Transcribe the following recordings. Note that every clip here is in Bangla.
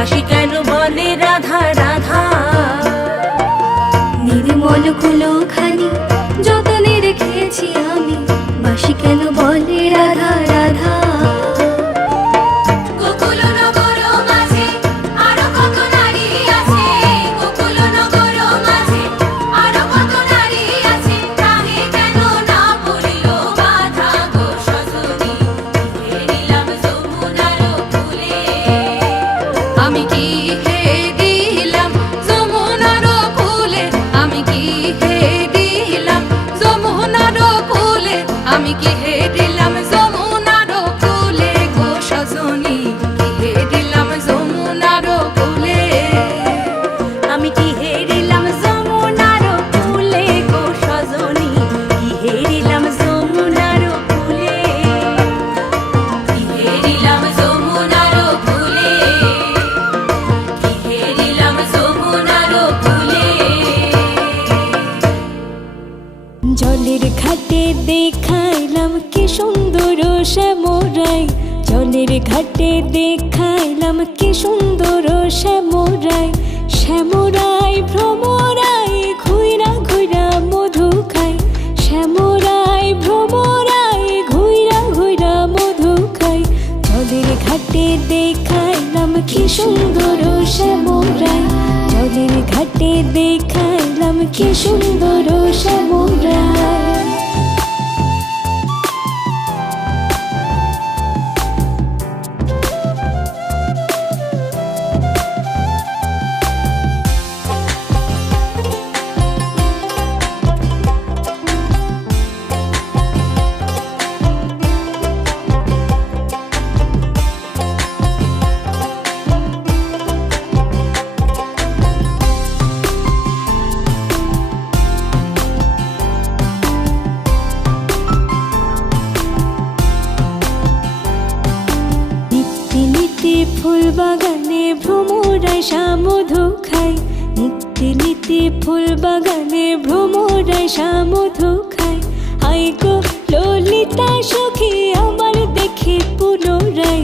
বাঁশি কেন বলে রাধা রাধা। নির্মল কুলো খানি যতনে রেখেছি আমি, বাঁশি কেন বলে রাধা রাধা। আমি কি হে দিলাম যমুনার কুলে গো সজনী, কি হে দিলাম যমুনার কুলে। আমি কি হে দিলাম যমুনার কুলে গো সজনী, কি হে দিলাম যমুনার কুলে। কি হে দিলাম যমুনার কুলে, কি হে দিলাম যমুনার কুলে। জলের ঘাটে দেখাইলাম কি সুন্দর শ্যামরাই, জলের ঘাটে দেখাইলাম কি সুন্দর শ্যামরাই। শ্যামরাই ভ্রমরাই ঘুইরা ঘুইরা মধু খাই, শ্যামরাই ভ্রমরাই ঘুইরা ঘুইরা মধু খাই। জলের ঘাটে দেখাইলাম কি সুন্দর শ্যামরাই, জলের ঘাটে দেখাইলাম কি সুন্দর শ্যামরাই। ফুল বাগানে ভ্রমরাই মধু খাই, নিত্যে নিত্যে ফুল বাগানে ভ্রমরাই মধু খাই। আই গো ললিতা সখী আমার দেখে পুনরাই,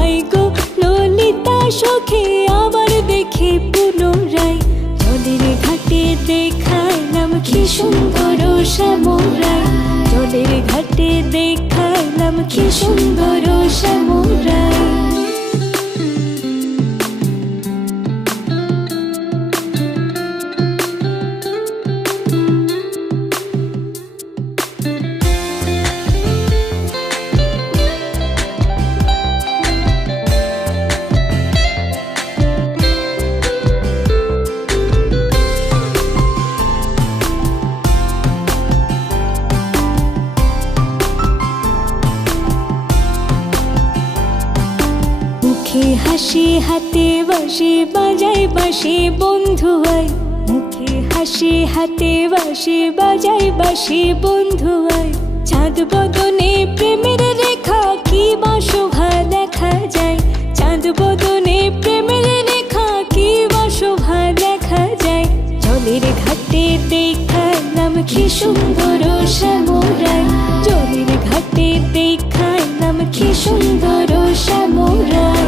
আই গো ললিতা সখী আমার দেখে পুনরাই। জলের ঘাটে দেখাইলাম কি সুন্দর শ্যামরাই, জলের ঘাটে দেখাইলাম কি সুন্দর শ্যামরাই। মুখে হাসি হাতে বাঁশি বাজাই বাঁশি বন্ধু আই, মুখে হাসি হাতে বাঁশি বাজাই বাঁশি বন্ধু আই। চাঁদ বদনে প্রেমের রেখা কি বা শোভা দেখা যায়, চাঁদ বদনে প্রেমের রেখা কি বা শোভা দেখা যায়। জলের ঘাটে দেখাইলাম কি সুন্দর শ্যামরাই, জলের ঘাটে দেখাইলাম কি সুন্দর শ্যামরাই।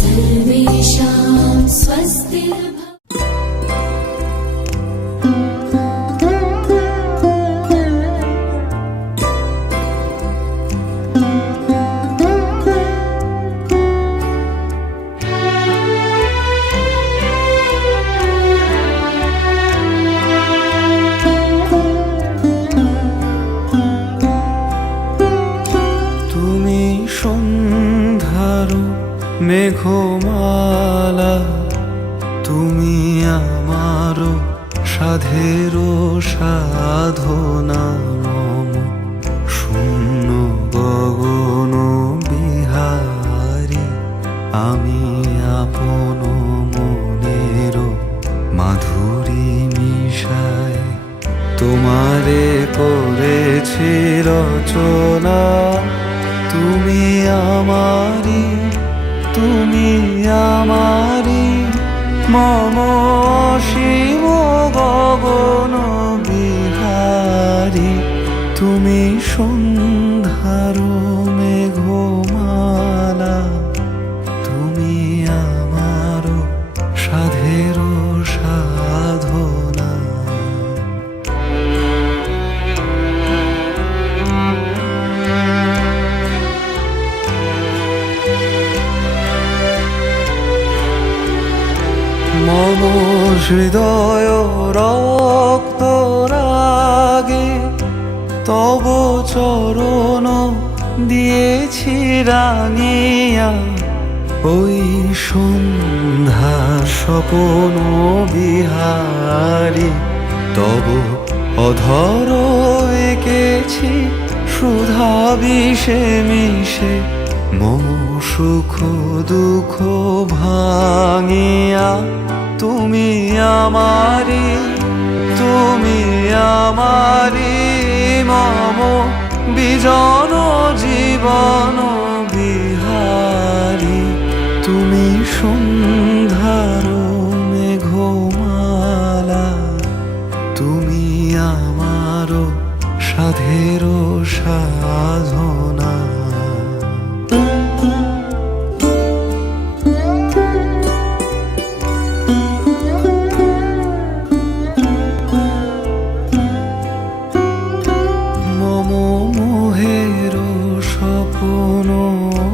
सर्वेषां स्वस्तिर्भवतु। তুমি সন্ধ্যার মেঘমালা, তুমি আমার সাধের সাধনা, মম শূন্য গগন বিহারী, আমি আপন মনের মাধুরী মিশায় তোমারে করেছি রচনা। তুমি আমারি, তুমি আমারি, মম শিব গগন বিহারী, তুমি সন্ধ্যার মেঘমালা, তুমি আমার সাধের সাধনা। মম হৃদয় রক্ত রাগে তব চরণ দিয়েছি রাঙিয়া, ওই সন্ধ্যা স্বপন বিহারী, তব অধর এঁকেছি সুধা বিষে মিশে, মম সুখ দুঃখ ভাঙিয়া, তুমি আমারি, তুমি আমারি, মম বিজন জীবন বিহারী, তুমি সন্ধ্যার মেঘমালা, তুমি আমার সাধের সাধনা। মম মোহের স্বপন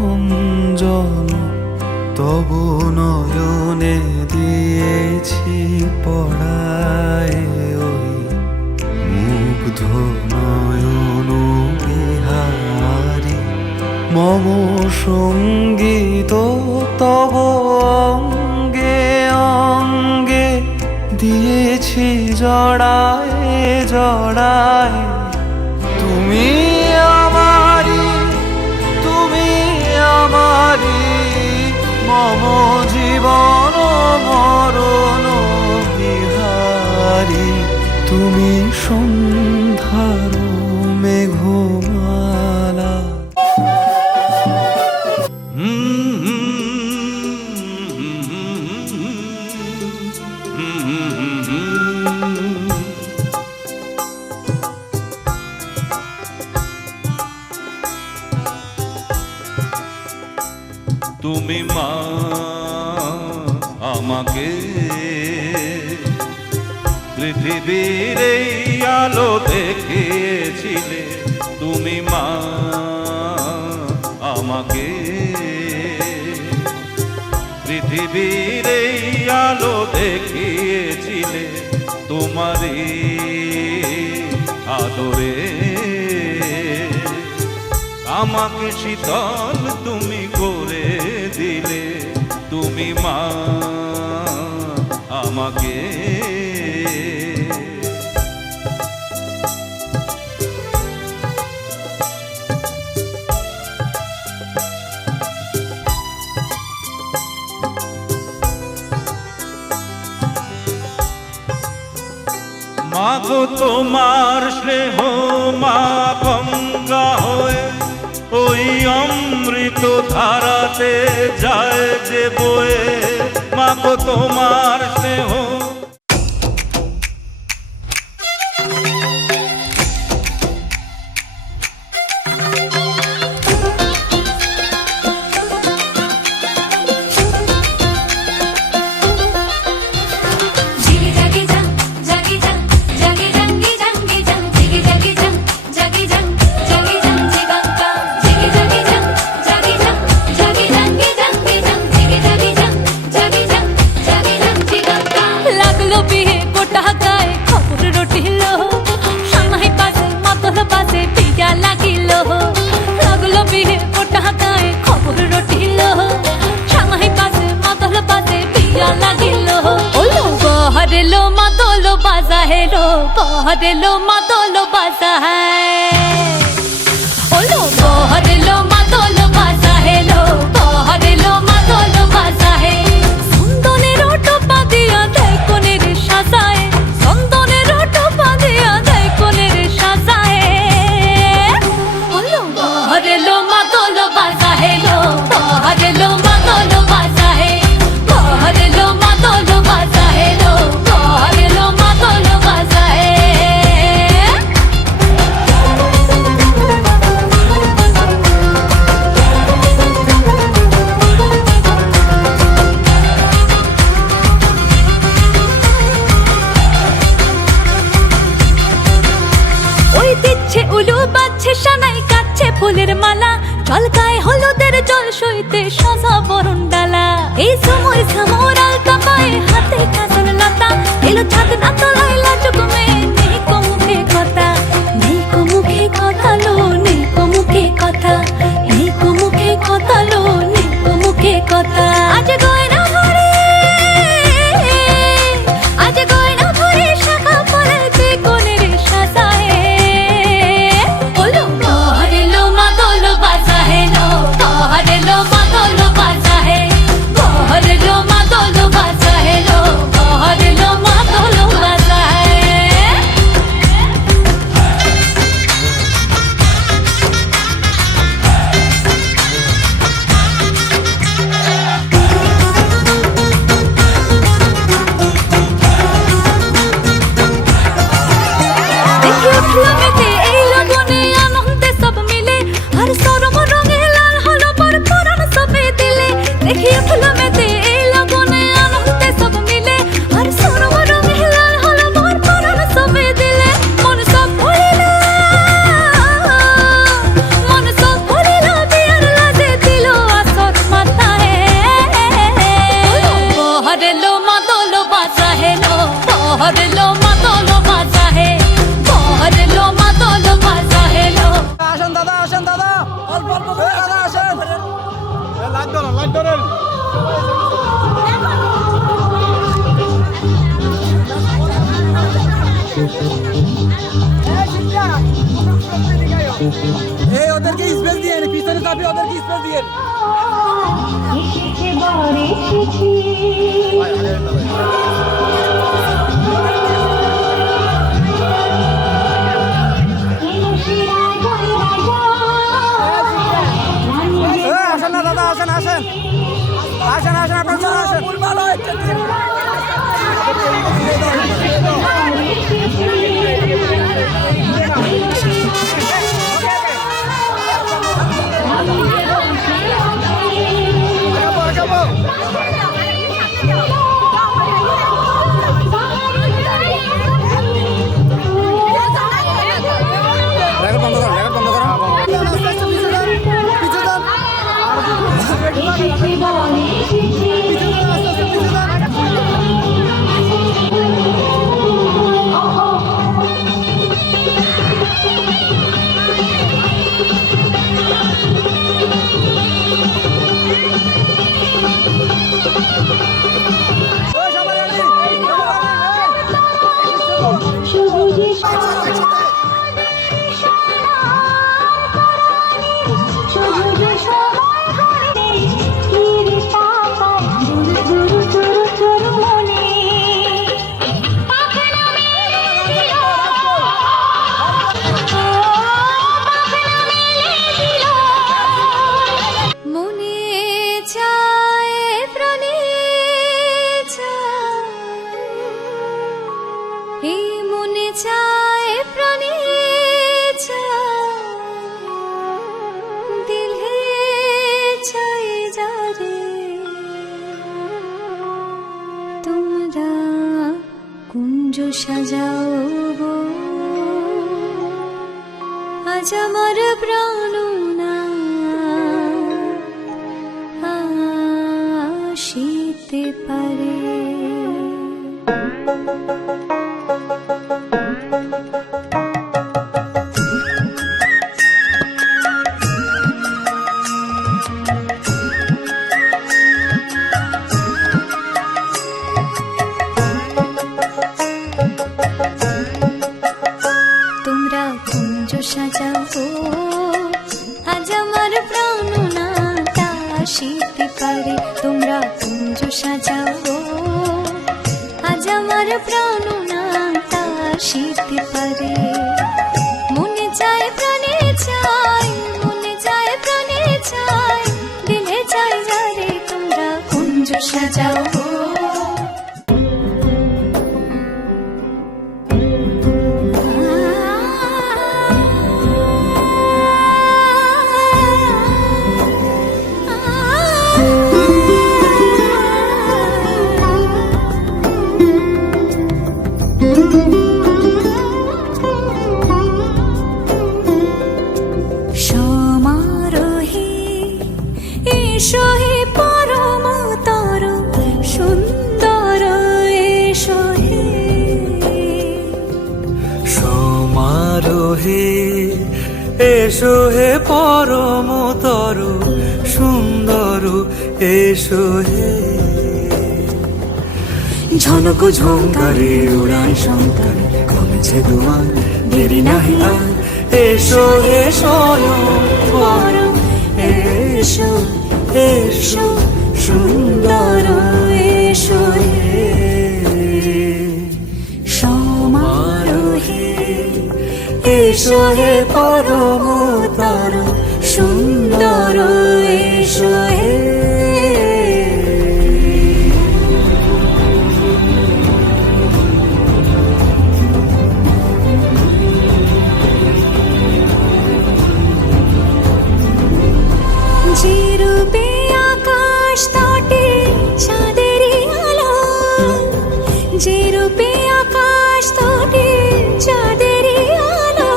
অঞ্জন তব নয়নে দিয়েছি পড়ায়, ওই মুগ্ধ নয়ন বিহারী, মম সঙ্গীত তব অঙ্গে অঙ্গে দিয়েছি জড়ায় জড়ায়। তুমি আমারি মম জীবন মরণ বিহারী। তুমি সন্ধ্যার মেঘমালা। তুমি মা আমাকে পৃথিবীর এই আলো দেখিয়েছিলে। তুমি মা আমাকে পৃথিবীর এই আলো দেখিয়েছিলে। তোমারই আদরে আমাকে শীতল তুমি করে দিলে। তুমি মা আমাকে মাগো তোমার স্নেহ মা গঙ্গা হয়ে ওই অমৃত ধারাতে যায় যে বয়ে। মাগো তোমার স্নেহ पहरेलो मातोलो बाजा है लो, पहरेलो मातोलो बाजा है। ओलो पहरेलो मातोलो बाजा है लो, पहरेलो मातोलो बाजा है। संदने रोटो पादिया दे कोने रे साजाए, संदने रोटो पादिया दे कोने रे साजाए। ओलो पहरेलो मातोलो बाजा है लो, पहरेलो मातोलो बाजा है, पहरेलो मातोलो बाजा है लो, पहरेलो मातोलो बाजा है। ওই দিচ্ছে উলু বাজছে সানাই কাচ্ছে ফুলের মালা, চলকায় হলুদের জল সইতে সাজা বরণ ডালা। এই সময় সামর আলতা পায়ে হাতে কাজল লতা, এলো ছাদ না তলায় লাজুক মেয়ে, নেই কো মুখে কথা, নেই কো মুখে কথা লো, নেই কো মুখে কথা, নেই কো মুখে কথা লো, নেই কো মুখে কথা। আজ গয়না ভরে, আজ গয়না ভরে শাখা পলাতে কোনের সাজায়। ওলো পহরেলো মাদলো বাজা হে লো, পহরেলো মাদলো বাজা হে, পহরেলো মাদলো বাজা হে লো, পহরেলো মাদলো বাজা হে। দেখি উঠলো মেতে এই লগনে আনন্দে সব মিলে, আর সরম রঙে লাল হলো পর পরাণ সবে দিলে। দেখি উঠলো মেতে এই লগনে আনন্দে সব মিলে, আর সরম রঙে লাল হলো পর পরাণ সবে দিলে। মন সব ভরিল, মন সব ভরিল বিয়ার লাজে দিল আসর মাথায়। পহরেলো মাদলো বাজা হে লো, পহরেলো মাদলো বাজা হে, পহরেলো মাদলো বাজা হে লো। আসেন দাদা, আসেন দাদা, অল্প অল্প করে দাদা আসেন। এই ওদেরকে স্পেস দিয়ে পিছনে চাপিয়ে ওদেরকে স্পেস দিয়ে এসেছে বারে এসেছে এলো সে রাজার রাজা আসেন না দাদা আসেন আসেন আসেন আসেন আপনার চলে আসেন ভালো একটা এসেছে বারে এসেছে সবুজে সবুজে সবাই ঘরে তীরে তাকায় দুরু দুরু দুরু মনে পাখনা মেলে দিল পাখনা মেলে দিল মনে চায় প্রাণে চায় এই মনে চায় প্রাণে চায় দিলে চাই যারে তোমরা কুঞ্জ সাজাও গো আজ আমার প্রাণনাথ আসিতে পারে। তোমরা কুঞ্জ সাজাও গো আজ আমার প্রাণনাথ আসিতে পারে। তোমরা কুঞ্জ সাজাও গো আজ আমার প্রাণনাথ আসিতে পারে। মনে চায় প্রাণে চায় মনে চায় প্রাণে চায় দিলে চাই যারে তোমরা কুঞ্জ সাজাও গো। সমারোহে এসো হে পরমতর সুন্দর এসো হে। সমারোহে এসো হে পরমতর সুন্দর এসো হে। ঝনক ঝঙ্কারে উড়ান শঙ্কর কমেছে দুয়ার দেরি নাহি আর। এসো হে স্বয়ং পরম এসো এসো সুন্দর এসো হে। সমারোহে এসো হে পরমতর সুন্দর এসো হে। যে রূপে আকাশ তটে চাঁদেরই আলো যে রূপে আকাশ তটে চাঁদেরই আলো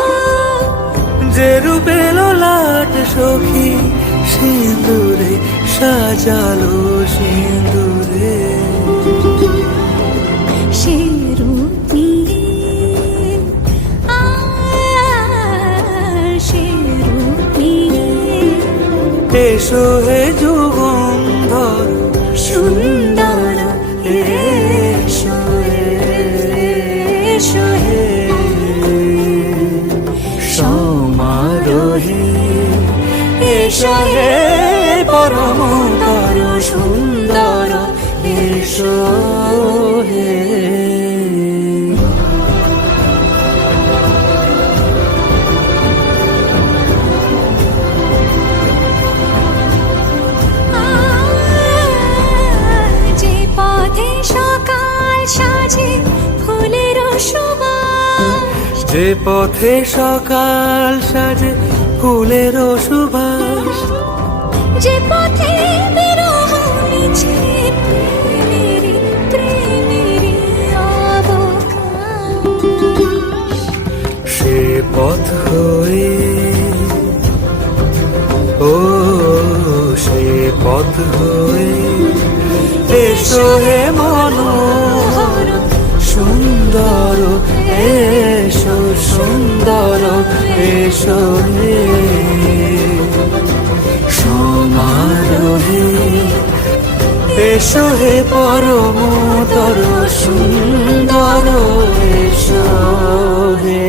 যে রূপে ললাট সখী সিঁদুরে সাজালো সিঁদুরে। সে রূপ নিয়ে সে রূপ নিয়ে এসো হে যুগন্ধর সুন্দর এসো এসো হে। সমারোহে এসো হে। যে পথে সকাল সাজে ফুলের সুবাস, যে পথে সকাল সাজে ফুলের সুবাস, যে পথে বিরহ মিছে প্রেমেরই অবকাশ, সে পথ হয়ে ও সে পথ হয়ে এসো হে মনোহর সুন্দর, এসো সুন্দর, এসো হে সমারোহে, এসো হে পরমোদর সুন্দর, এসো হে।